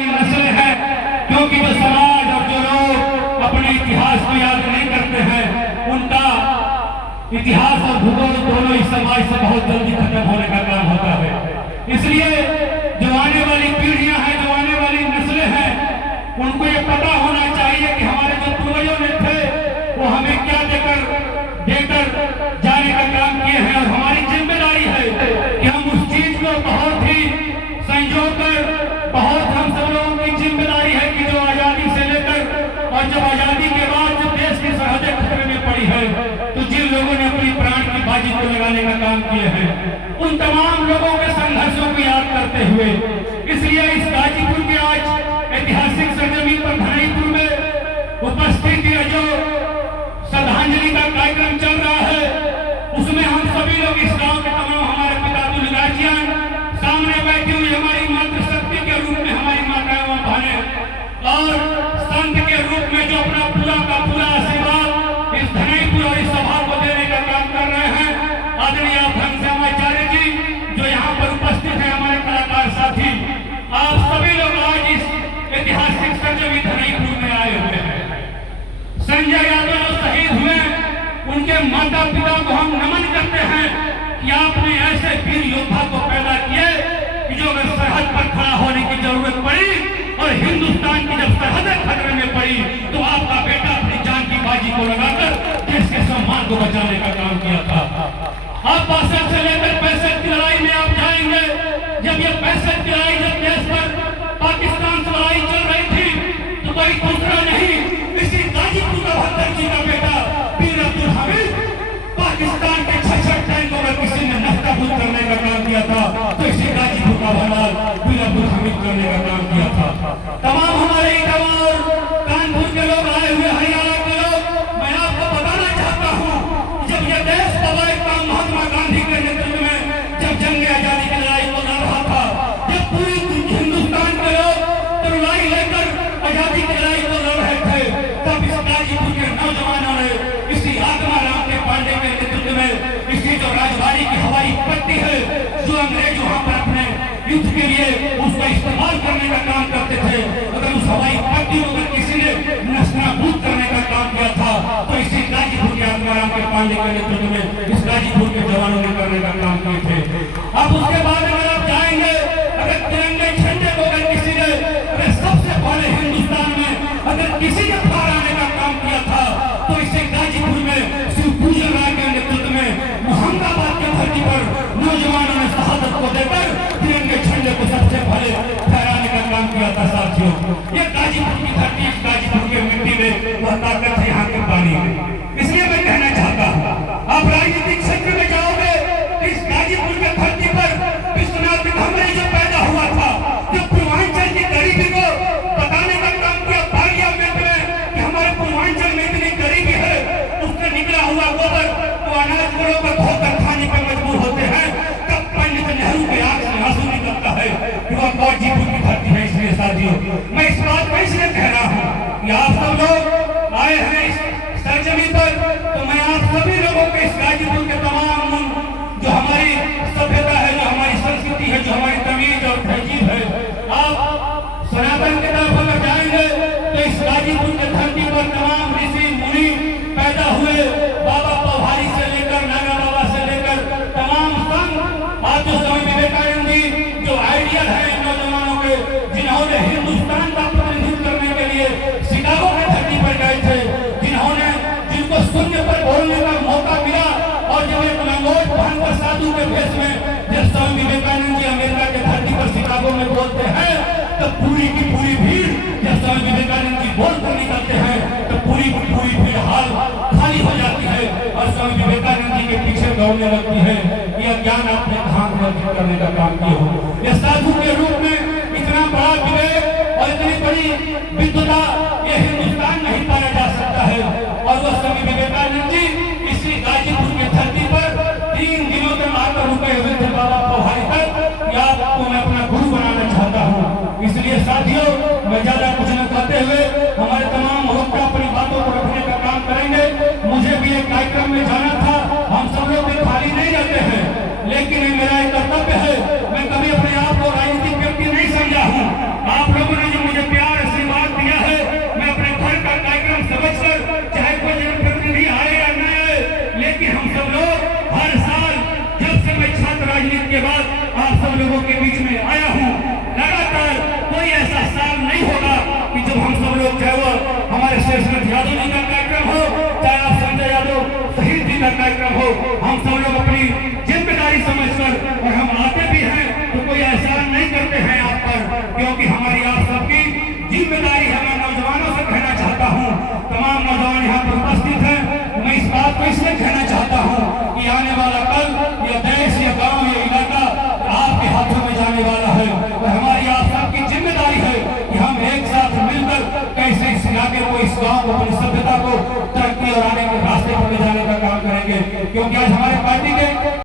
नस्ल है, क्योंकि जो समाज और जो लोग अपने इतिहास को याद नहीं करते हैं, उनका इतिहास और भूगोल दोनों इस समाज से बहुत जल्दी खत्म होने का काम होता है। इसलिए जो आने वाली पीढ़ियां हैं, जो आने वाली नस्लें हैं, उनको ये पता होना चाहिए कि हमारे जो पूर्वजों ने थे वो हमें क्या देकर जाने का काम किए हैं, और हमारी जिम्मेदारी है कि हम उस चीज को बहुत ही संजो कर, बहुत हम सब लोगों की जिम्मेदारी है कि जो आजादी से लेकर और जब आजादी के बाद जब देश की सरहदें खतरे में पड़ी है, तो जिन लोगों ने अपनी प्राण की बाजी को लगाने का काम किए हैं, उन तमाम लोगों के संघर्षों को याद करते हुए, इसलिए इस गाजीपुर के आज ऐतिहासिक सरजमीन पर धनईपुर में उपस्थित जो श्रद्धांजलि का कार्यक्रम चल रहा है, उसमें हम सभी लोग इस गांव के तमाम हमारे पिता गार्जियन, सामने बैठी हुई हमारी मातृशक्ति के रूप में हमारी माताएं व बहनें, और संत के रूप में जो अपना पूरा का पूरा आशीर्वाद इस धनईपुर और इस सभा को देने का काम कर रहे हैं, आदरणीय घनश्यामाचार्य जी जो यहाँ पर उपस्थित है, हमारे कलाकार साथी, आप सभी लोग आज इस ऐतिहासिक सरजमीन धनईपुर में आए हुए हैं। संजय यादव जो शहीद हुए, उनके माता पिता को हम नमन करते हैं कि आपने ऐसे वीर योद्धा को पैदा किए कि जो अगर सरहद पर खड़ा होने की जरूरत पड़ी और हिंदुस्तान की जब सरहदें खतरे में पड़ी, तो आपका बेटा अपनी जान की बाजी को लगाकर देश के सम्मान को बचाने का काम किया था। आप 62 से लेकर 65 की लड़ाई में आप जाएंगे, जब ये 65 की लड़ाई जब देश पर पाकिस्तान से लड़ाई चल रही थी, तो कोई दूसरा नहीं, इसी गाजीपुर का भक्तर जी का बेटा वीर अब्दुल हामिद पाकिस्तान के 66 टैंकों में किसी ने नष्टाभूत करने का काम किया था, तो इसी गाजीपुर का भंडार वीर अब्दुल हामिद करने का काम किया था। तमाम हमारे इटावा कानपुर के लोग आए हुए, हरियाणा के लोग, मैं आपको बताना चाहता हूँ, जब यह देश महात्मा गांधी के नेतृत्व में जब जंग आजादी की लड़ाई को लड़ रहा था, जब पूरी हिंदुस्तान के लोग लड़ाई लेकर आजादी की लड़ाई को लड़ रहे थे, तब इस गाजीपुर के नौजवानों ने इसी आत्माराम के पांडे के नेतृत्व में इसी जो राजबाड़ी की हवाई पट्टी है, जो अंग्रेज वहां पर अपने युद्ध के लिए उसका इस्तेमाल करने का काम करते थे, अगर उस हवाई पट्टी को अगर किसी ने नस्तानाबूद करने का काम किया था, तो इसी गाजीपुर के आत्माराम के पांडे के नेतृत्व में इस गाजीपुर के जवानों ने करने का काम किए थे। अब उसके बाद अगर आप जाएंगे, अगर तिरंगे झंडे को अगर किसी ने, अगर सबसे पहले हिंदुस्तान में अगर किसी ने फहराने का काम किया था, तो इसे गाजीपुर में शिव पूजन राय के नेतृत्व में मुहम्मदाबाद की धरती पर नौजवानों ने शहादत को देकर तिरंगे झंडे को सबसे पहले फहराने का काम किया था। साथियों, ये गाजीपुर की धरती, इस गाजीपुर की मिट्टी में वह ताकत है, यहाँ के पानी में। इसलिए मैं कहना चाहता हूँ, आप राजनीतिक क्षेत्र में जाओगे, इस गाजीपुर के धरती पर विश्वनाथ घमरी जो पैदा हुआ था, जो पूर्वांचल की गरीबी को बताने का काम किया पार्लियामेंट में कि हमारे पूर्वांचल में इतनी गरीबी है, उससे निकला हुआ गोबर वो अनाज को लोग धोकर खाने पर मजबूर होते हैं, तब पंडित नेहरू के आंख से आंसू निकलता है कि वह गाजीपुर की धरती है। इसलिए साथियों, मैं इस बात को इसलिए कह रहा हूँ कि आप सब लोग आए हैं इस सरजमीन पर, तो मैं आप सभी लोगों को इस गाजीपुर के तमाम जो हमारी सभ्यता है, जो हमारी संस्कृति है, जो हमारी तमीज और तहजीब है, आप सनातन की तरफ अगर जाएंगे तो इस गाजीपुर के धरती पर तमाम ऋषि मुनि पैदा हुए, बाबा पौहारी से लेकर नागा बाबा से लेकर तमाम संत, आज जो स्वामी विवेकानंद जी जो आइडियल है नौजवानों के, जिन्होंने हिंदुस्तान का प्रतिनिधित्व करने के लिए शिकागो की धरती पर गए थे, जिनको शून्य पर बोलने का मौका मिला, और जब एक लंगोट पहनकर साधु के भेष में जब स्वामी विवेकानंद जी अमेरिका के धरती पर शिकागो में बोलते हैं, तो पूरी की पूरी भीड़, जब स्वामी विवेकानंद जी बोलकर निकलते हैं, तो पूरी की पूरी भीड़ हाल खाली हो जाती है, और स्वामी विवेकानंद जी के पीछे दौड़ने लगती है। यह ज्ञान आपने कहाँ अर्जित करने का काम किया हो? यह साधु के रूप में इतना बड़ा विवेक और इतनी बड़ी विद्वता ये हिंदुस्तान नहीं पाया जा सकता है, और वह स्वामी विवेकानंद जी इसी गाजीपुर की धरती पर 3 दिनों तक आकर रुके हुए थे, बाबा पौहारी तक। या आपको मैं अपना गुरु बनाना चाहता हूँ। इसलिए साथियों, मैं ज्यादा कुछ न कहते हुए हमारे तमाम लोग अपनी बातों को रखने का काम करेंगे। मुझे भी एक कार्यक्रम में जाना था, हम सब लोग भी खाली नहीं रहते हैं, लेकिन मेरा एक कर्तव्य है, मैं कभी अपने आप को राजनीतिक व्यक्ति नहीं समझा हूँ। आप लोगों ने कार्यक्रम हो, हम सब लोग